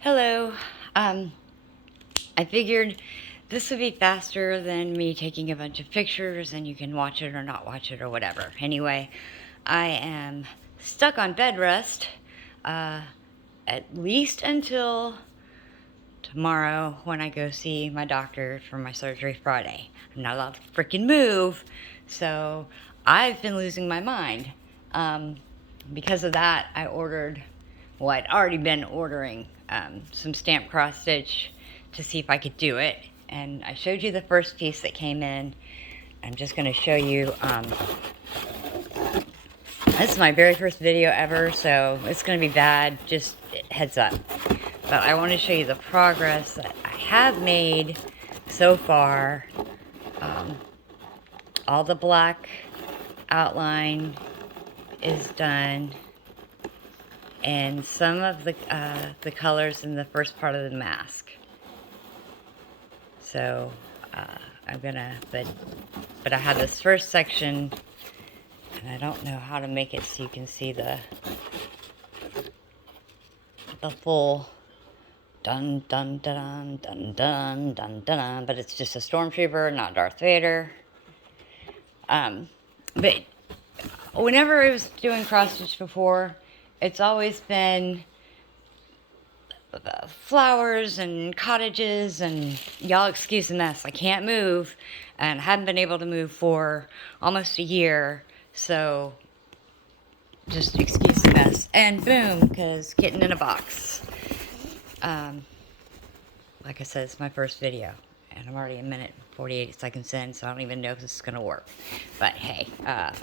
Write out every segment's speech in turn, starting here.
Hello. Um, I figured this would be faster than me taking a bunch of pictures and you can watch it or not watch it or whatever. Anyway, I am stuck on bed rest, uh, at least until tomorrow when I go see my doctor for my surgery Friday. I'm not allowed to freaking move, so I've been losing my mind. Um, because of that, I'd already been ordering some stamp cross stitch to see if I could do it. And I showed you the first piece that came in. I'm just going to show you. This is my very first video ever, so it's going to be bad. Just heads up. But I want to show you the progress that I have made so far. All the black outline is done, and some of the colors in the first part of the mask. So I'm gonna, but I have this first section, and I don't know how to make it so you can see the full dun dun dun dun dun dun dun, but it's just a stormtrooper, not Darth Vader. But whenever I was doing cross stitch before, it's always been flowers and cottages, and y'all excuse the mess. I can't move, and haven't been able to move for almost a year, so just excuse the mess. And boom, because kitten in a box. Like I said, it's my first video, and I'm already a minute and 48 seconds in, so I don't even know if this is gonna work. But hey,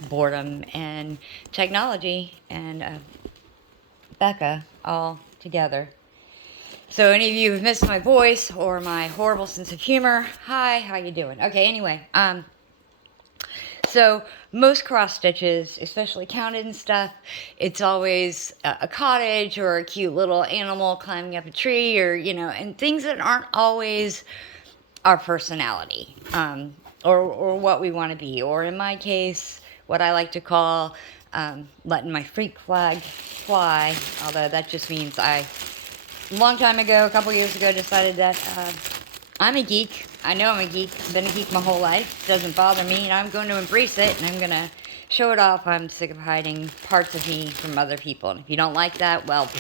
boredom and technology and Becca all together. So any of you who've missed my voice or my horrible sense of humor, hi, how you doing? Okay, anyway, so most cross stitches, especially counted and stuff, it's always a cottage or a cute little animal climbing up a tree, or, you know, and things that aren't always our personality, or what we want to be, or in my case, what I like to call letting my freak flag fly, although that just means a long time ago, a couple years ago, decided that I'm a geek. I know I'm a geek. I've been a geek my whole life. It doesn't bother me, and I'm going to embrace it, and I'm going to show it off. I'm sick of hiding parts of me from other people, and if you don't like that, well,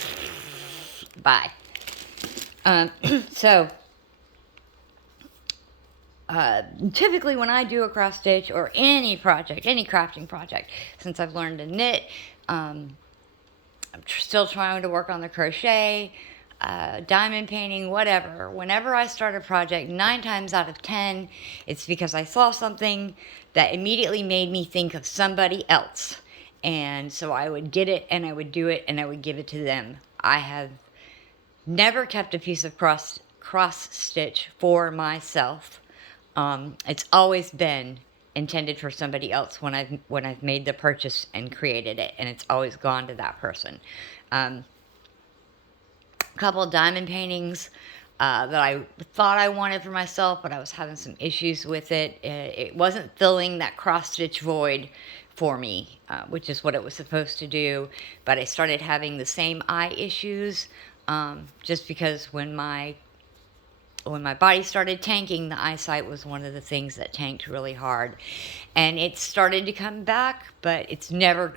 bye. So, typically when I do a cross stitch or any project, any crafting project, since I've learned to knit, I'm still trying to work on the crochet, diamond painting, whatever. Whenever I start a project, 9 times out of 10, it's because I saw something that immediately made me think of somebody else. And so I would get it, and I would do it, and I would give it to them. I have never kept a piece of cross stitch for myself. It's always been intended for somebody else when I've made the purchase and created it, and it's always gone to that person. Couple of diamond paintings that I thought I wanted for myself, but I was having some issues with it. It wasn't filling that cross stitch void for me, which is what it was supposed to do. But I started having the same eye issues, just because when my body started tanking, the eyesight was one of the things that tanked really hard, and it started to come back, but it's never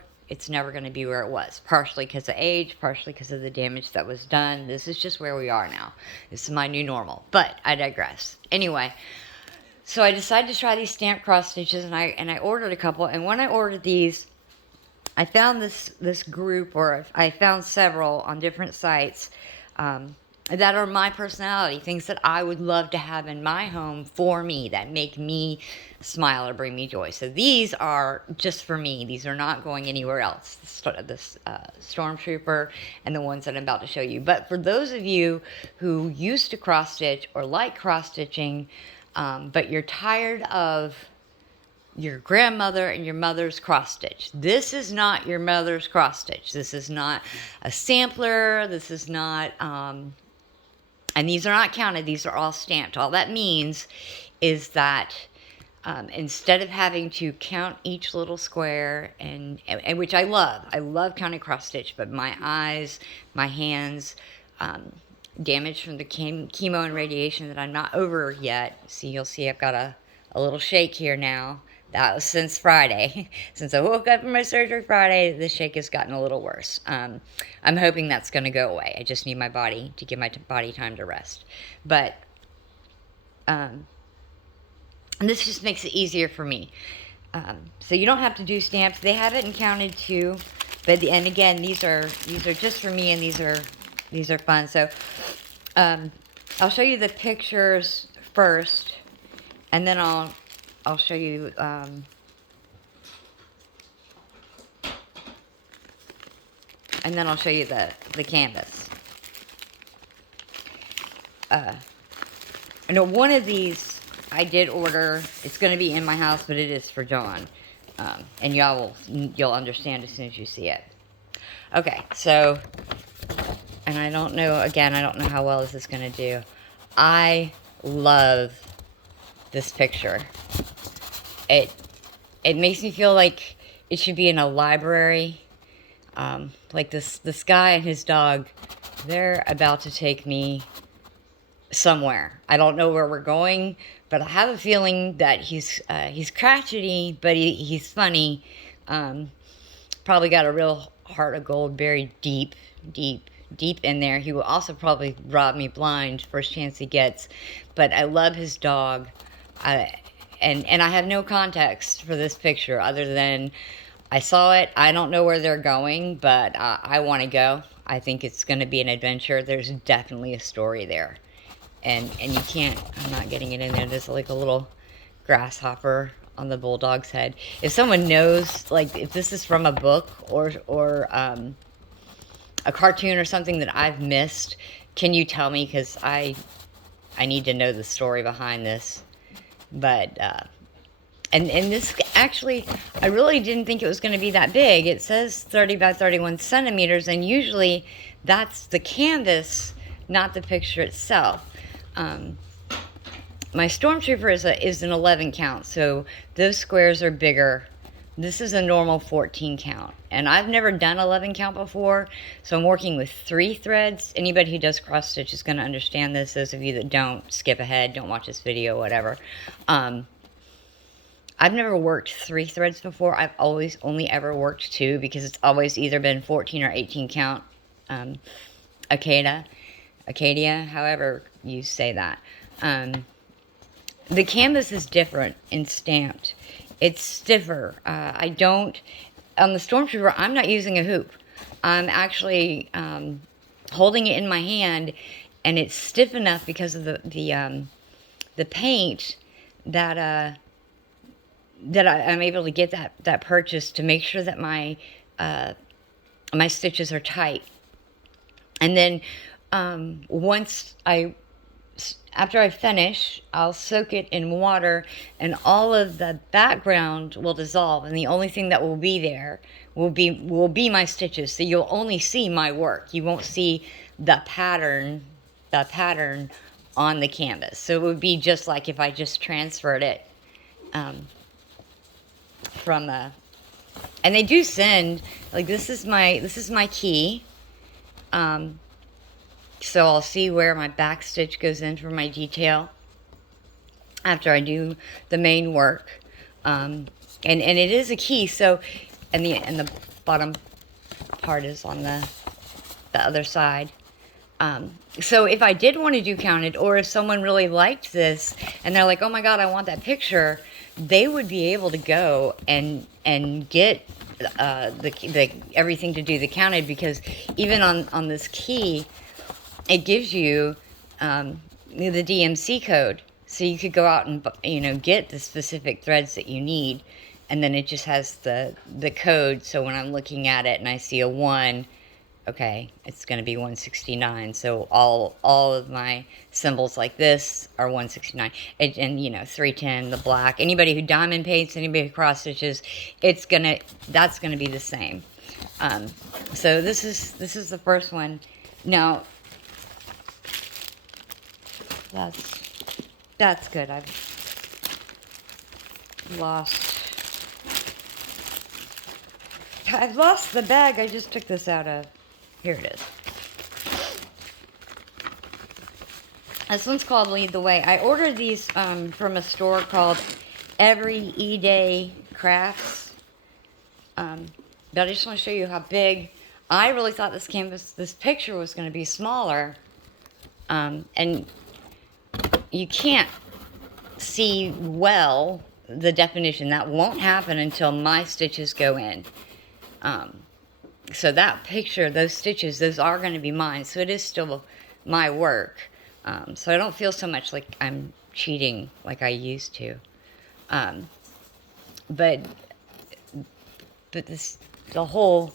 going to be where it was, partially because of age, partially because of the damage that was done. This is just where we are now. This is my new normal, but I digress. Anyway, so I decided to try these stamp cross stitches, and I ordered a couple, and when I ordered these, I found this group, or I found several on different sites, that are my personality, things that I would love to have in my home for me, that make me smile or bring me joy. So these are just for me. These are not going anywhere else. This Stormtrooper and the ones that I'm about to show you. But for those of you who used to cross stitch or like cross stitching, but you're tired of your grandmother and your mother's cross stitch. This is not your mother's cross stitch. This is not a sampler. This is not, and these are not counted. These are all stamped. All that means is that instead of having to count each little square, and which I love counting cross stitch, but my eyes, my hands, damage from the chemo and radiation that I'm not over yet. See, you'll see I've got a little shake here now. That was since Friday. Since I woke up from my surgery Friday, the shake has gotten a little worse. I'm hoping that's going to go away. I just need my body to give my body time to rest. But and this just makes it easier for me. So you don't have to do stamps. They have it in counted too. But and again, these are just for me, and these are fun. So I'll show you the pictures first, and then I'll show you and then I'll show you the canvas. I know one of these I did order. It's going to be in my house, but it is for John, and you'll understand as soon as you see it. Okay, so, and I don't know. Again, I don't know how well this is going to do. I love this picture. It makes me feel like it should be in a library. Like this guy and his dog, they're about to take me somewhere. I don't know where we're going, but I have a feeling that he's crotchety, but he's funny. Probably got a real heart of gold buried deep in there. He will also probably rob me blind first chance he gets. But I love his dog. And I have no context for this picture other than I saw it. I don't know where they're going, but I want to go. I think it's going to be an adventure. There's definitely a story there. And you can't, I'm not getting it in there. There's like a little grasshopper on the bulldog's head. If someone knows, like, if this is from a book or a cartoon or something that I've missed, can you tell me? Because I need to know the story behind this. But, and this, actually, I really didn't think it was going to be that big. It says 30 by 31 centimeters, and usually that's the canvas, not the picture itself. My Stormtrooper is an 11 count, so those squares are bigger. This is a normal 14 count, and I've never done 11 count before, so I'm working with 3 threads. Anybody who does cross stitch is going to understand this. Those of you that don't, skip ahead, don't watch this video, whatever. I've never worked 3 threads before. I've always only ever worked 2 because it's always either been 14 or 18 count Acadia, however you say that. The canvas is different in stamped. It's stiffer. On the Stormtrooper, I'm not using a hoop. I'm actually holding it in my hand, and it's stiff enough because of the paint that I'm able to get that purchase to make sure that my stitches are tight. And then after I finish, I'll soak it in water, and all of the background will dissolve, and the only thing that will be there will be my stitches. So you'll only see my work. You won't see the pattern on the canvas. So it would be just like if I just transferred it from a, and they do send, like, this is my key. So I'll see where my back stitch goes in for my detail after I do the main work. And it is a key, so, and the bottom part is on the other side. So if I did want to do counted, or if someone really liked this and they're like, oh my God, I want that picture, they would be able to go and get the everything to do the counted, because even on this key, it gives you the DMC code, so you could go out and get the specific threads that you need, and then it just has the code. So when I'm looking at it and I see a 1, okay, it's going to be 169. So all of my symbols like this are 169, and 310, the black. Anybody who diamond paints, anybody who cross stitches, that's gonna be the same. So this is the first one. Now, that's good. I've lost the bag I just took this out of. Here it is. This one's called Lead the Way. I ordered these from a store called Every E-Day Crafts. But I just want to show you how big. I really thought this picture was going to be smaller. And you can't see well the definition. That won't happen until my stitches go in. So that picture, those stitches, those are going to be mine. So it is still my work. So I don't feel so much like I'm cheating like I used to. But the whole,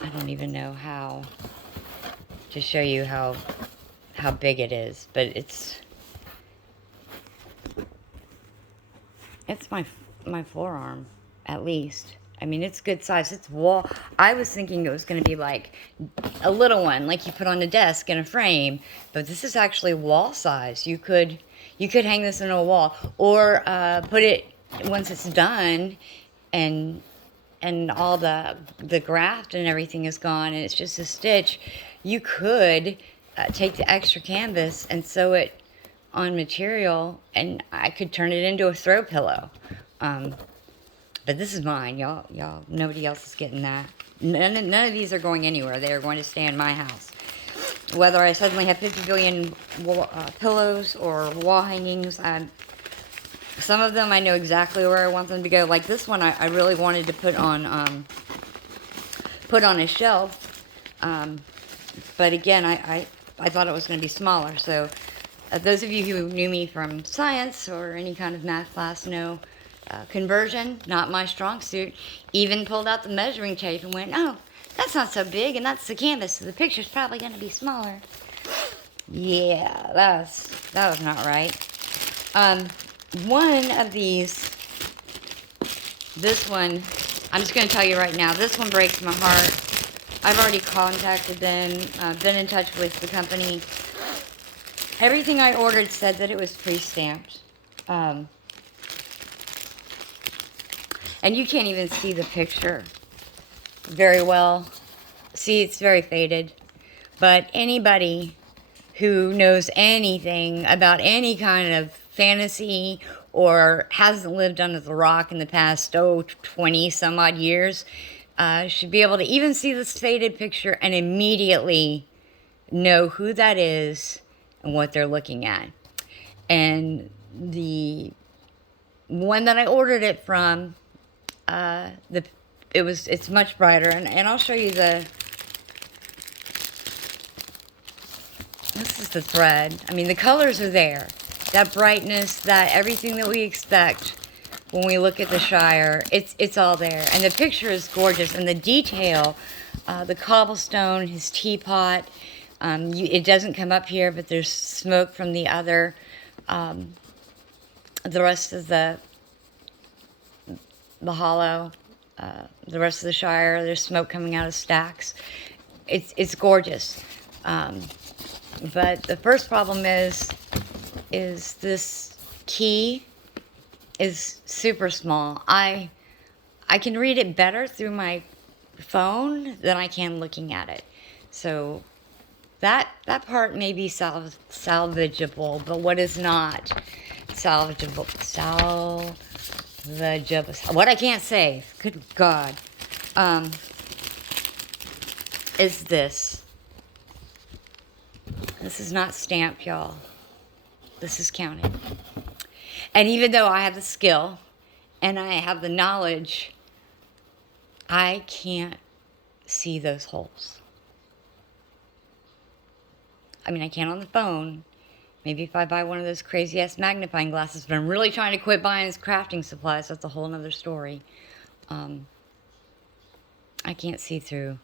I don't even know how to show you how big it is, but it's my forearm, at least. I mean, it's good size. It's wall. I was thinking it was going to be like a little one, like you put on a desk in a frame, but this is actually wall size. You could hang this in a wall, or put it once it's done, and all the graft and everything is gone, and it's just a stitch. You could take the extra canvas and sew it on material, and I could turn it into a throw pillow. But this is mine, y'all. Nobody else is getting that. None of these are going anywhere. They are going to stay in my house. Whether I suddenly have 50 billion pillows or wall hangings, some of them I know exactly where I want them to go. Like this one, I really wanted to put on a shelf. But again, I thought it was going to be smaller. So those of you who knew me from science or any kind of math class know conversion, not my strong suit. Even pulled out the measuring tape and went, oh, that's not so big, and that's the canvas, so the picture's probably going to be smaller. Yeah, that was not right. One of these, this one, I'm just going to tell you right now, this one breaks my heart. I've already contacted them, been in touch with the company. Everything I ordered said that it was pre-stamped. And you can't even see the picture very well. See, it's very faded. But anybody who knows anything about any kind of fantasy or hasn't lived under the rock in the past, 20 some odd years, should be able to even see this faded picture and immediately know who that is and what they're looking at. And the one that I ordered it from, it's much brighter, and I'll show you this is the thread. I mean, the colors are there. That brightness, that everything that we expect when we look at the Shire, it's all there. And the picture is gorgeous, and the detail, the cobblestone, his teapot, it doesn't come up here, but there's smoke from the other, the rest of the hollow, the rest of the Shire, there's smoke coming out of stacks. It's gorgeous. But the first problem is this key is super small. I can read it better through my phone than I can looking at it. So that part may be salvageable, but what is not salvageable, what I can't say, good God, is this. This is not stamped, y'all. This is counted. And even though I have the skill and I have the knowledge, I can't see those holes. I mean, I can on the phone. Maybe if I buy one of those crazy-ass magnifying glasses, but I'm really trying to quit buying these crafting supplies. That's a whole nother story. I can't see through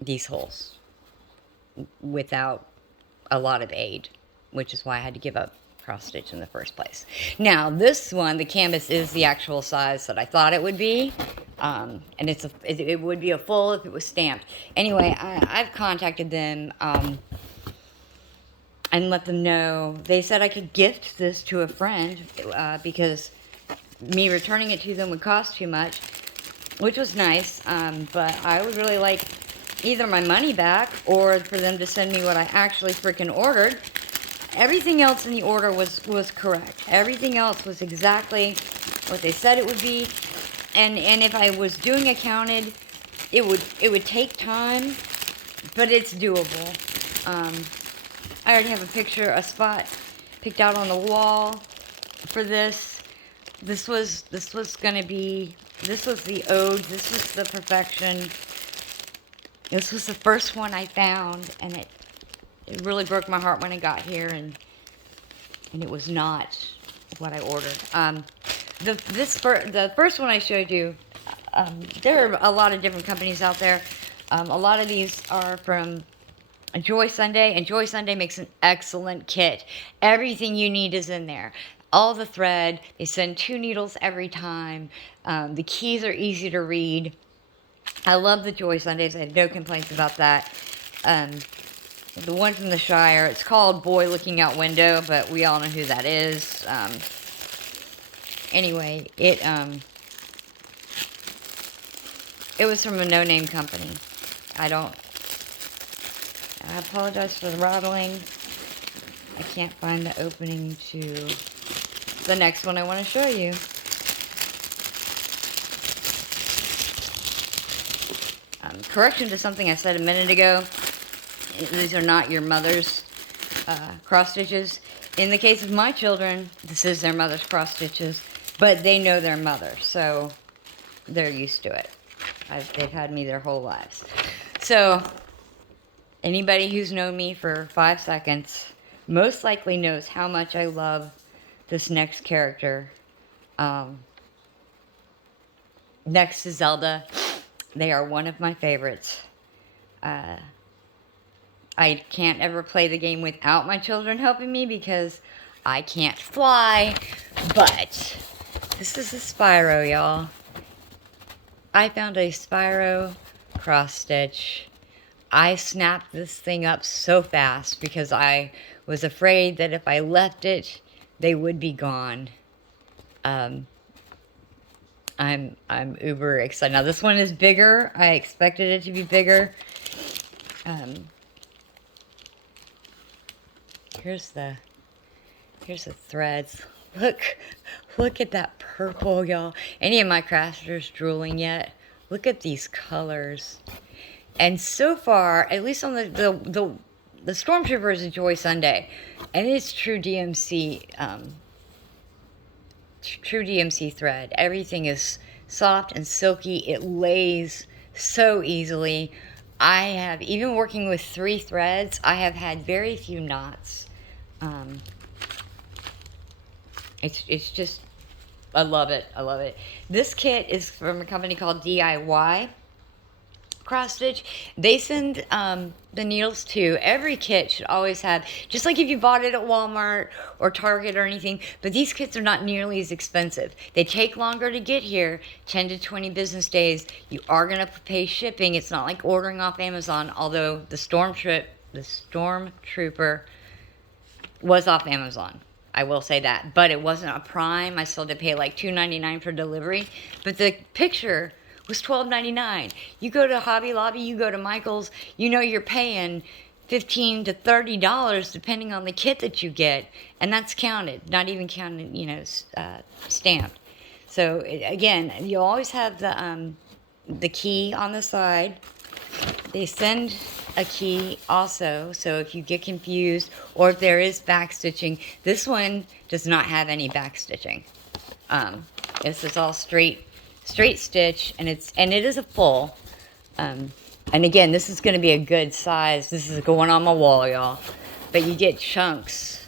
these holes without a lot of aid, which is why I had to give up cross-stitch in the first place. Now, this one, the canvas is the actual size that I thought it would be, and it would be a full if it was stamped. Anyway, I've contacted them and let them know. They said I could gift this to a friend because me returning it to them would cost too much, which was nice, but I would really like either my money back or for them to send me what I actually freaking ordered. Everything else in the order was correct. Everything else was exactly what they said it would be. And if I was doing it counted, it would take time, but it's doable. I already have a spot picked out on the wall for this. This was the ode. This was the perfection. This was the first one I found, and it really broke my heart when I got here, and it was not what I ordered. The first one I showed you, there are a lot of different companies out there. A lot of these are from Joy Sunday, and Joy Sunday makes an excellent kit. Everything you need is in there. All the thread. They send 2 needles every time. The keys are easy to read. I love the Joy Sundays. I had no complaints about that. The one from the Shire, it's called Boy Looking Out Window, but we all know who that is. Anyway, it was from a no-name company. I apologize for the rattling. I can't find the opening to the next one I want to show you. Correction to something I said a minute ago. These are not your mother's cross stitches. In the case of my children, this is their mother's cross stitches, but they know their mother, so they're used to it. They've had me their whole lives. So anybody who's known me for 5 seconds most likely knows how much I love this next character. Next to Zelda. They are one of my favorites. I can't ever play the game without my children helping me because I can't fly. But this is a Spyro, y'all. I found a Spyro cross stitch. I snapped this thing up so fast because I was afraid that if I left it, they would be gone. I'm uber excited. Now this one is bigger. I expected it to be bigger. Here's the threads. Look at that purple, y'all. Any of my crafters drooling yet? Look at these colors. And so far, at least on the Stormtrooper is a Joy Sunday, and it's true DMC. True DMC thread. Everything is soft and silky. It lays so easily. I have, even working with 3 threads, I have had very few knots. It's just, I love it. I love it. This kit is from a company called DIY Cross Stitch. They send the needles too. Every kit should always have, just like if you bought it at Walmart or Target or anything, but these kits are not nearly as expensive. They take longer to get here, 10 to 20 business days. You are going to pay shipping. It's not like ordering off Amazon, although the Stormtrooper was off Amazon. I will say that, but it wasn't a Prime. I still had to pay like $2.99 for delivery, but the picture was $12.99. You go to Hobby Lobby, you go to Michael's, you know you're paying $15 to $30 depending on the kit that you get, and that's counted, not even counted, stamped. So again, you always have the key on the side. They send a key also, so if you get confused or if there is back stitching, this one does not have any back stitching. This is all straight stitch, and it is a full. And again, this is going to be a good size. This is going on my wall, y'all. But you get chunks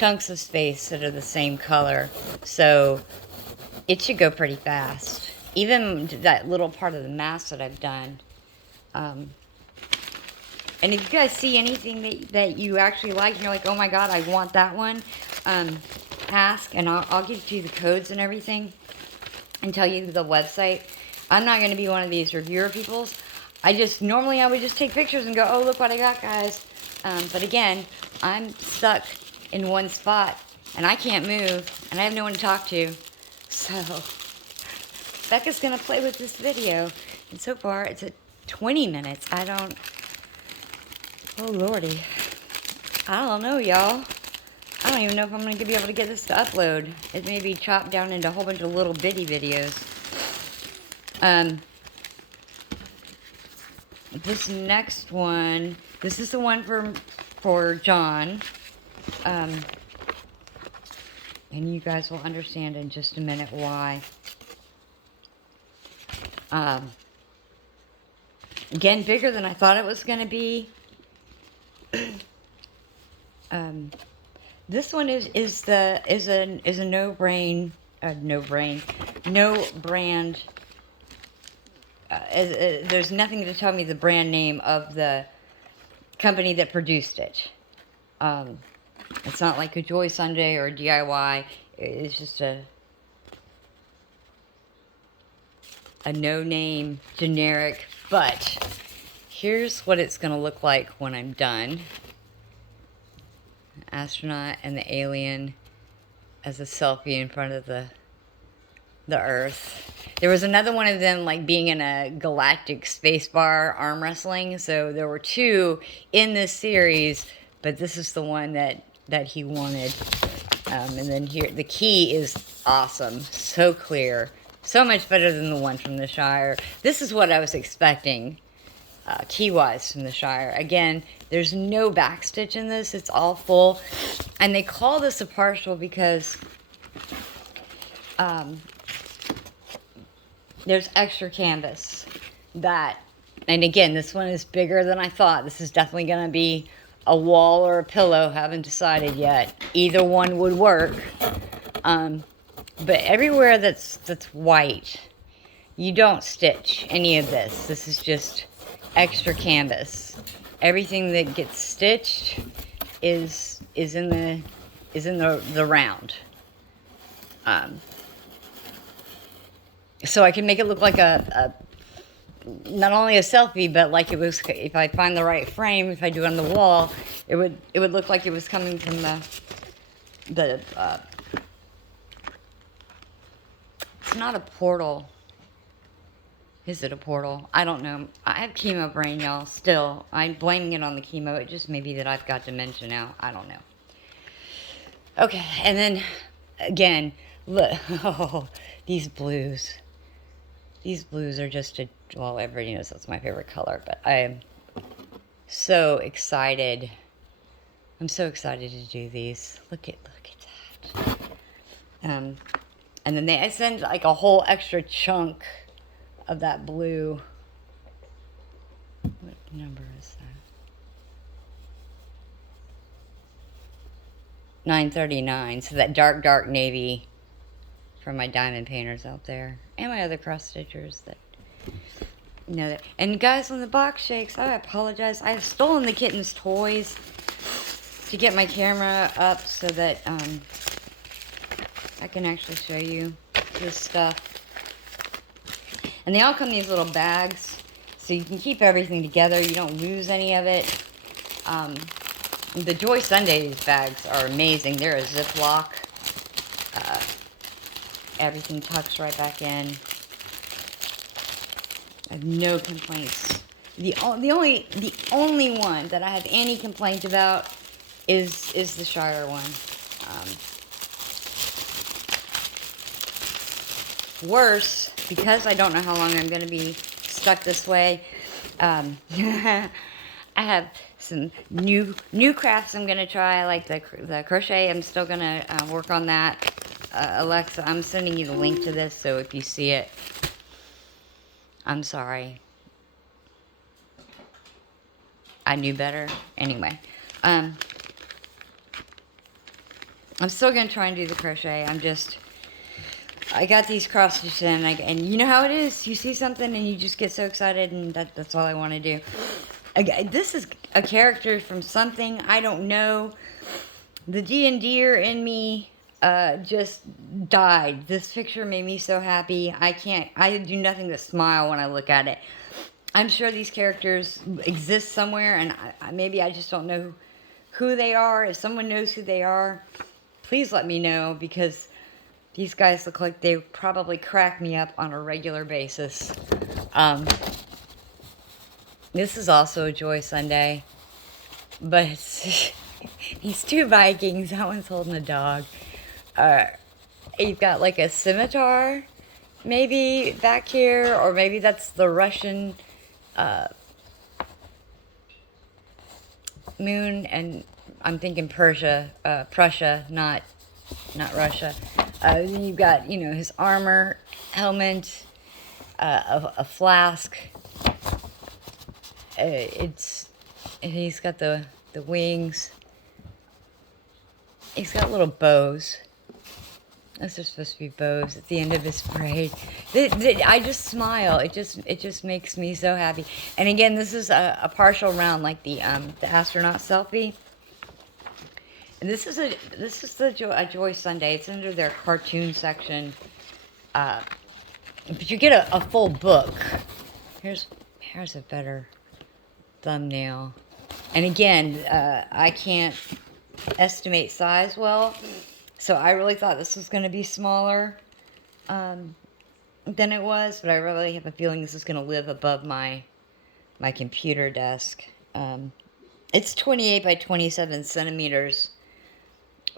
of space that are the same color, so it should go pretty fast. Even that little part of the mask that I've done. And if you guys see anything that you actually like, and you're like, oh my god, I want that one, ask, and I'll give you the codes and everything, and tell you the website. I'm not going to be one of these reviewer peoples. Normally I would just take pictures and go, oh, look what I got, guys. But again, I'm stuck in one spot, and I can't move, and I have no one to talk to. So, Becca's going to play with this video, and so far, it's a 20 minutes. Oh, Lordy. I don't know, y'all. I don't even know if I'm going to be able to get this to upload. It may be chopped down into a whole bunch of little bitty videos. This next one, this is the one for John. And you guys will understand in just a minute why. Again, bigger than I thought it was going to be. This one is a no brand. There's nothing to tell me the brand name of the company that produced it. It's not like a Joy Sunday or a DIY. It's just a no-name, generic, but here's what it's going to look like when I'm done. Astronaut and the alien as a selfie in front of the Earth. There was another one of them like being in a galactic space bar arm wrestling. So there were two in this series, but this is the one that he wanted. And then here, the key is awesome. So clear. So much better than the one from the Shire. This is what I was expecting, key-wise, from the Shire. Again, there's no backstitch in this. It's all full. And they call this a partial because there's extra canvas that, and again, this one is bigger than I thought. This is definitely going to be a wall or a pillow. Haven't decided yet. Either one would work. But everywhere that's white, you don't stitch any of this. This is just extra canvas. Everything that gets stitched is in the round. So I can make it look like a not only a selfie, but like it was, if I find the right frame, if I do it on the wall, it would look like it was coming from the it's not a portal. Is it a portal? I don't know. I have chemo brain, y'all, still. I'm blaming it on the chemo. It just may be that I've got dementia now. I don't know. Okay, and then, again, look. Oh, these blues. These blues are just well, everybody knows that's my favorite color, but I am so excited. I'm so excited to do these. Look at that. And then I send like a whole extra chunk of that blue. What number is that? 939. So that dark navy from my diamond painters out there. And my other cross stitchers that know that. And guys, when the box shakes, I apologize. I have stolen the kitten's toys to get my camera up so that I can actually show you this stuff. And they all come in these little bags, so you can keep everything together. You don't lose any of it. The Joy Sundays bags are amazing. They're a Ziploc. Everything tucks right back in. I have no complaints. The only one that I have any complaint about is the Shire one. Worse, because I don't know how long I'm going to be stuck this way, I have some new crafts I'm going to try, like the crochet. I'm still going to work on that. Alexa, I'm sending you the link to this, so if you see it, I'm sorry. I knew better. Anyway, I'm still going to try and do the crochet. I got these cross stitches in, and you know how it is. You see something and you just get so excited, and that's all I want to do. This is a character from something I don't know. The D&D'er in me just died. This picture made me so happy. I do nothing but smile when I look at it. I'm sure these characters exist somewhere, and maybe I just don't know who they are. If someone knows who they are, please let me know, because these guys look like they probably crack me up on a regular basis. This is also a Joy Sunday, but it's, these two Vikings. That one's holding a dog. You've got like a scimitar, maybe back here, or maybe that's the Russian moon, and I'm thinking Prussia, not Russia. Then you've got, you know, his armor, helmet, a flask. He's got the wings. He's got little bows. Those are supposed to be bows at the end of his parade. I just smile. It just makes me so happy. And again, this is a partial round, like the astronaut selfie. And this is a Joy Sunday. It's under their cartoon section. But you get a full book. Here's a better thumbnail. And again, I can't estimate size well, so I really thought this was going to be smaller than it was, but I really have a feeling this is going to live above my computer desk. It's 28 by 27 centimeters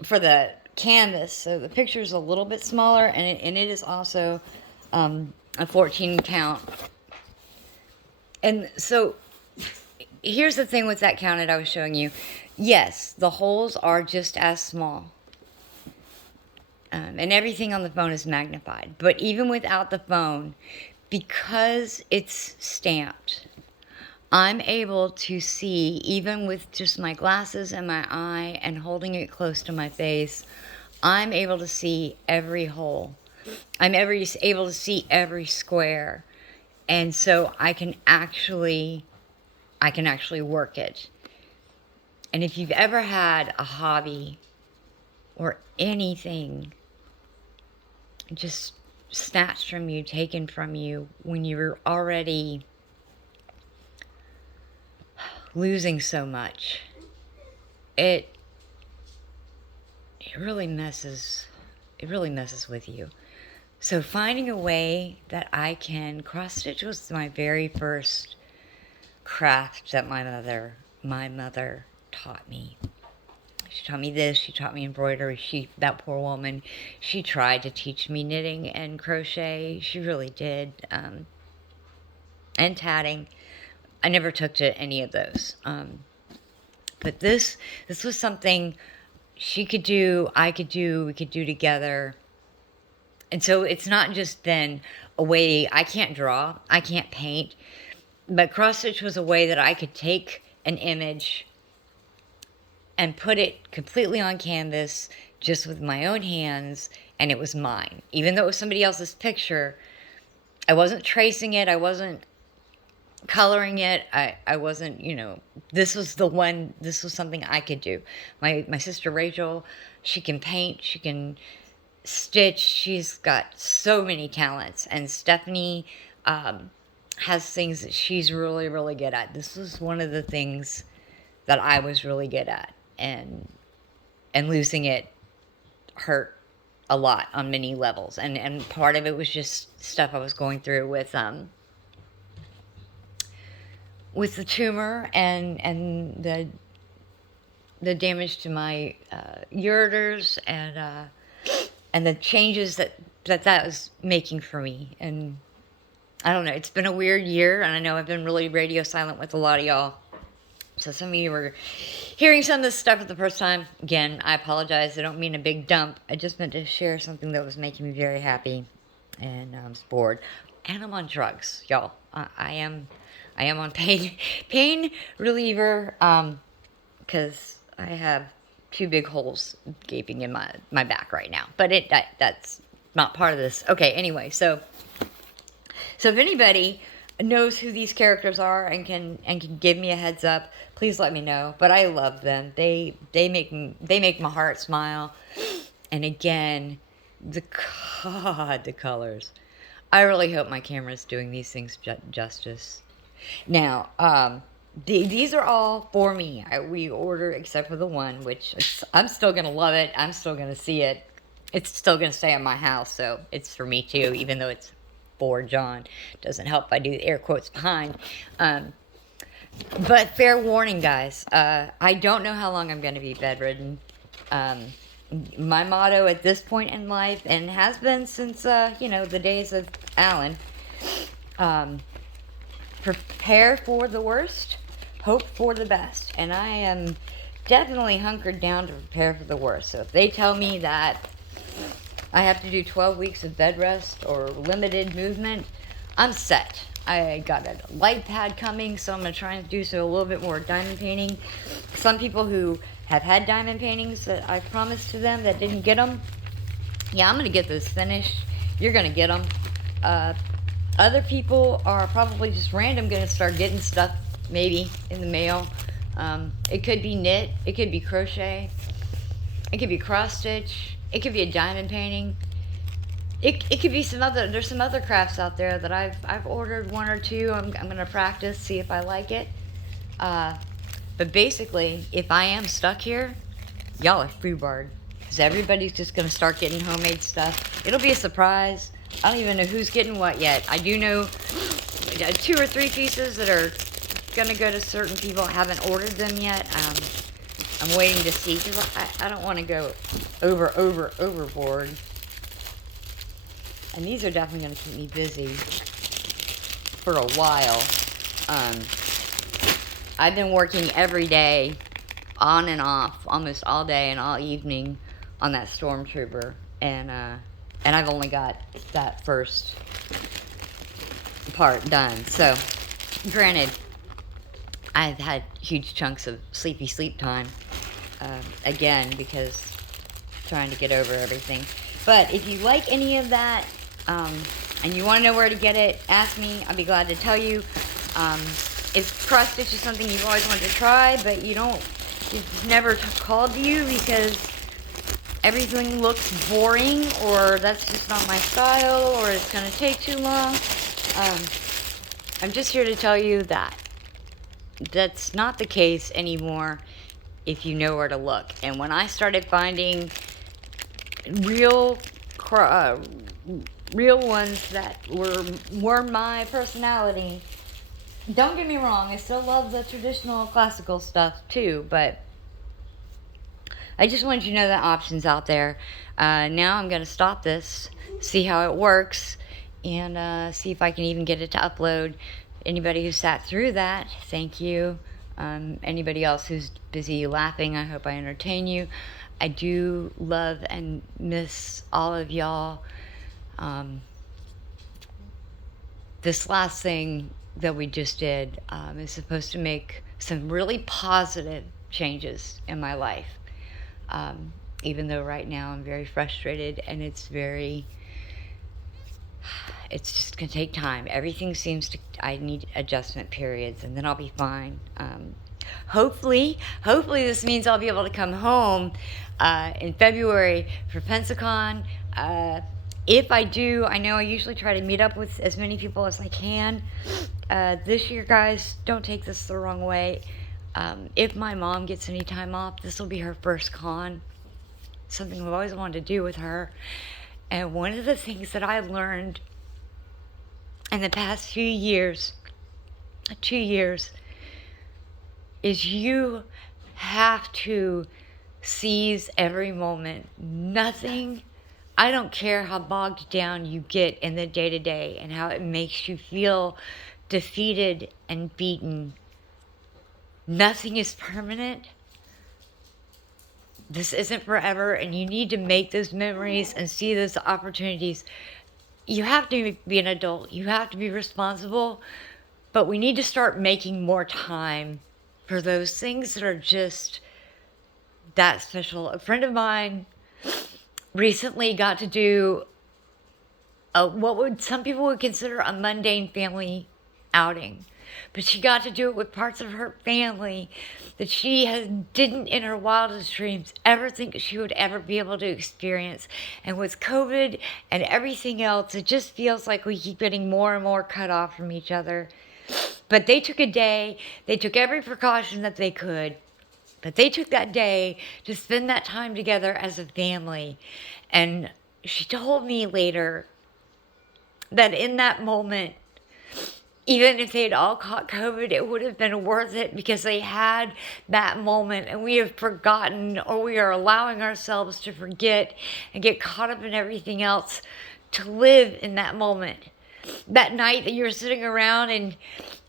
for the canvas, so the picture is a little bit smaller, and it is also a 14 count. And so here's the thing with that count that I was showing you. Yes, the holes are just as small. And everything on the phone is magnified. But even without the phone, because it's stamped, I'm able to see, even with just my glasses and my eye and holding it close to my face, I'm able to see every hole. I'm able to see every square. And so I can actually work it. And if you've ever had a hobby or anything just snatched from you, taken from you, when you're already losing so much, it really messes with you. So finding a way that I can cross stitch was my very first craft that my mother taught me. She taught me this. She taught me embroidery. That poor woman, she tried to teach me knitting and crochet. She really did. And tatting. I never took to any of those. But this was something she could do, I could do, we could do together. And so it's not just then a way, I can't draw, I can't paint, but cross stitch was a way that I could take an image and put it completely on canvas just with my own hands, and it was mine. Even though it was somebody else's picture, I wasn't tracing it, I wasn't coloring it, I wasn't, you know, this was something I could do. My sister Rachel, she can paint, she can stitch, she's got so many talents, and Stephanie has things that she's really, really good at. This was one of the things that I was really good at, and losing it hurt a lot on many levels, and part of it was just stuff I was going through with the tumor and the damage to my ureters, and the changes that was making for me. And I don't know, it's been a weird year, and I know I've been really radio silent with a lot of y'all. So some of you were hearing some of this stuff for the first time. Again, I apologize. I don't mean a big dump. I just meant to share something that was making me very happy. And I was bored. And I'm on drugs, y'all. I am on pain reliever, because I have 2 big holes gaping in my back right now. But that's not part of this. Okay, anyway, so if anybody knows who these characters are and can give me a heads up, please let me know. But I love them. They make my heart smile. And again, the colors. I really hope my camera's doing these things justice. Now, these are all for me. We order except for the one, which I'm still gonna love it. I'm still gonna see it. It's still gonna stay in my house, so it's for me too, even though it's for John. Doesn't help if I do the air quotes behind. But fair warning, guys. I don't know how long I'm going to be bedridden. Um, my motto at this point in life, and has been since, the days of Alan, um, prepare for the worst, hope for the best. And I am definitely hunkered down to prepare for the worst. So if they tell me that I have to do 12 weeks of bed rest or limited movement, I'm set. I got a light pad coming, so I'm going to try and do so a little bit more diamond painting. Some people who have had diamond paintings that I promised to them that didn't get them, yeah, I'm going to get those finished. You're going to get them. Other people are probably just random going to start getting stuff maybe in the mail. It could be knit, it could be crochet, it could be cross stitch, it could be a diamond painting. It could be there's some other crafts out there that I've ordered one or two. I'm going to practice, see if I like it. But basically, if I am stuck here, y'all are free-barred. Because everybody's just going to start getting homemade stuff. It'll be a surprise. I don't even know who's getting what yet. I do know 2 or 3 pieces that are going to go to certain people. I haven't ordered them yet. I'm waiting to see because I don't want to go overboard. And these are definitely going to keep me busy for a while. I've been working every day, on and off, almost all day and all evening on that Stormtrooper. And I've only got that first part done. So, granted, I've had huge chunks of sleepy sleep time. Again, because trying to get over everything. But if you like any of that, and you want to know where to get it, ask me. I'll be glad to tell you. If cross stitch is something you've always wanted to try, but it's never called to you because everything looks boring, or that's just not my style, or it's going to take too long, I'm just here to tell you that that's not the case anymore if you know where to look. And when I started finding real ones that were my personality. Don't get me wrong, I still love the traditional classical stuff too, but I just wanted you to know that options out there. Now I'm going to stop this, see how it works, and see if I can even get it to upload. Anybody who sat through that, thank you. Anybody else who's busy laughing, I hope I entertain you. I do love and miss all of y'all. This last thing that we just did is supposed to make some really positive changes in my life. Even though right now I'm very frustrated and it's just going to take time. Everything I need adjustment periods, and then I'll be fine. Hopefully this means I'll be able to come home in February for Pensacon. If I do, I know I usually try to meet up with as many people as I can. This year, guys, don't take this the wrong way. If my mom gets any time off, this will be her first con. Something I've always wanted to do with her. And one of the things that I learned in the past 2 years, is you have to seize every moment. I don't care how bogged down you get in the day-to-day and how it makes you feel defeated and beaten. Nothing is permanent. This isn't forever, and you need to make those memories and see those opportunities. You have to be an adult. You have to be responsible, but we need to start making more time for those things that are just that special. A friend of mine recently got to do what some people would consider a mundane family outing. But she got to do it with parts of her family that she didn't in her wildest dreams ever think she would ever be able to experience. And with COVID and everything else, it just feels like we keep getting more and more cut off from each other. But they took a day. They took every precaution that they could. But they took that day to spend that time together as a family. And she told me later that in that moment, even if they had all caught COVID, it would have been worth it because they had that moment, and we have forgotten, or we are allowing ourselves to forget and get caught up in everything else to live in that moment. That night that you were sitting around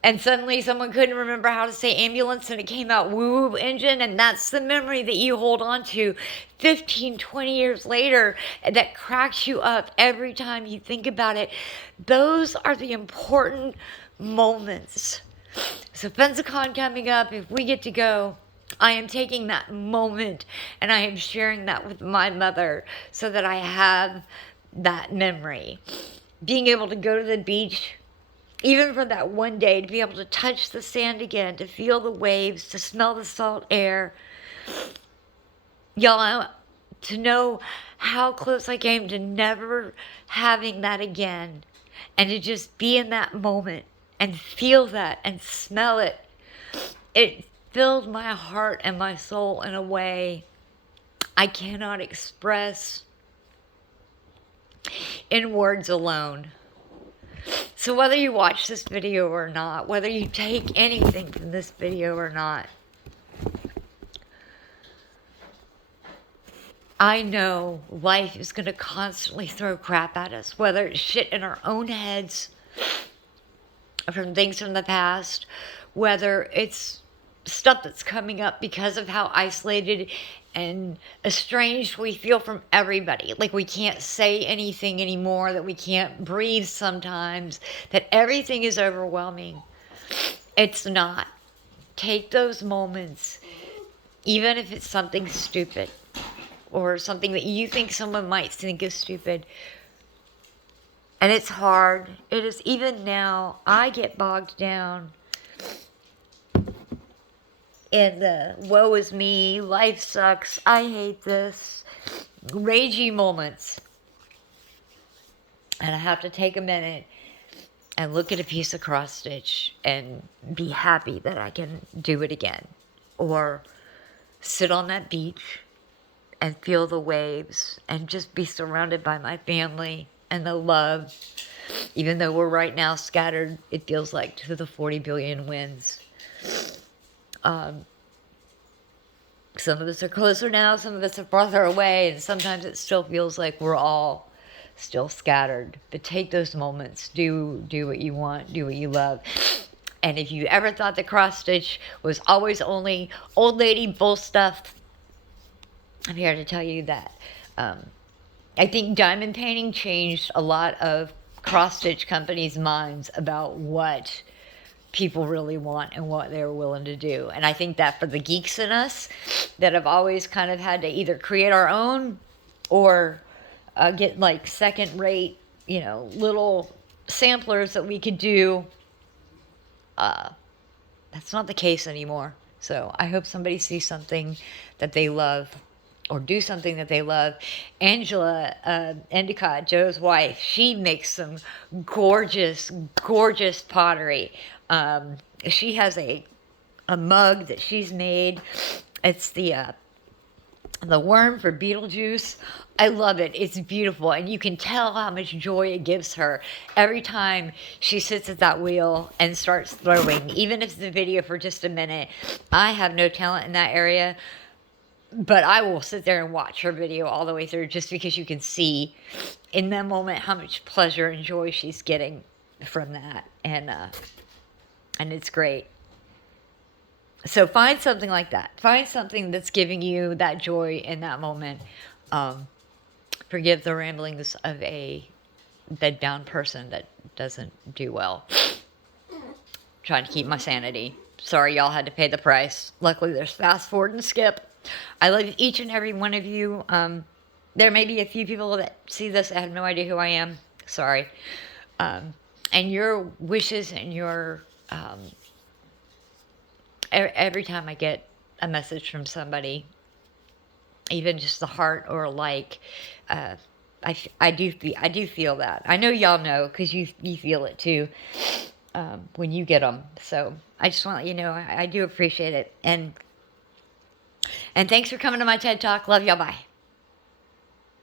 and suddenly someone couldn't remember how to say ambulance and it came out woo woo engine, and that's the memory that you hold on to 15, 20 years later that cracks you up every time you think about it. Those are the important moments. So Pensacon coming up, if we get to go, I am taking that moment and I am sharing that with my mother so that I have that memory. Being able to go to the beach, even for that one day, to be able to touch the sand again, to feel the waves, to smell the salt air. Y'all, to know how close I came to never having that again, and to just be in that moment and feel that and smell it. It filled my heart and my soul in a way I cannot express in words alone. So whether you watch this video or not, whether you take anything from this video or not, I know life is going to constantly throw crap at us, whether it's shit in our own heads from things from the past, whether it's stuff that's coming up because of how isolated and estranged we feel from everybody. Like we can't say anything anymore, that we can't breathe sometimes, that everything is overwhelming. It's not. Take those moments, even if it's something stupid or something that you think someone might think is stupid. And it's hard. It is, even now, I get bogged down in the woe is me, life sucks, I hate this, ragey moments. And I have to take a minute and look at a piece of cross stitch and be happy that I can do it again. Or sit on that beach and feel the waves and just be surrounded by my family and the love. Even though we're right now scattered, it feels like to the 40 billion winds. Some of us are closer now, some of us are farther away, and sometimes it still feels like we're all still scattered. But take those moments, do what you want, do what you love. And if you ever thought the cross stitch was always only old lady bull stuff, I'm here to tell you that I think diamond painting changed a lot of cross stitch companies' minds about what people really want and what they're willing to do. And I think that for the geeks in us that have always kind of had to either create our own or get like second rate, little samplers that we could do, that's not the case anymore. So I hope somebody sees something that they love or do something that they love. Angela Endicott, Joe's wife, she makes some gorgeous, gorgeous pottery. She has a mug that she's made. It's the worm for Beetlejuice. I love it. It's beautiful, and you can tell how much joy it gives her every time she sits at that wheel and starts throwing, even if it's a video for just a minute. I have no talent in that area, but I will sit there and watch her video all the way through just because you can see in that moment how much pleasure and joy she's getting from that. And it's great. So find something like that. Find something that's giving you that joy in that moment. Forgive the ramblings of a bed down person that doesn't do well. Trying to keep my sanity. Sorry y'all had to pay the price. Luckily there's fast forward and skip. I love each and every one of you. There may be a few people that see this that have no idea who I am. Sorry. And your wishes and your... every time I get a message from somebody, even just the heart or a like, I do feel that. I know y'all know because you feel it too when you get them. So I just want to let you know I do appreciate it. And thanks for coming to my TED Talk. Love y'all. Bye.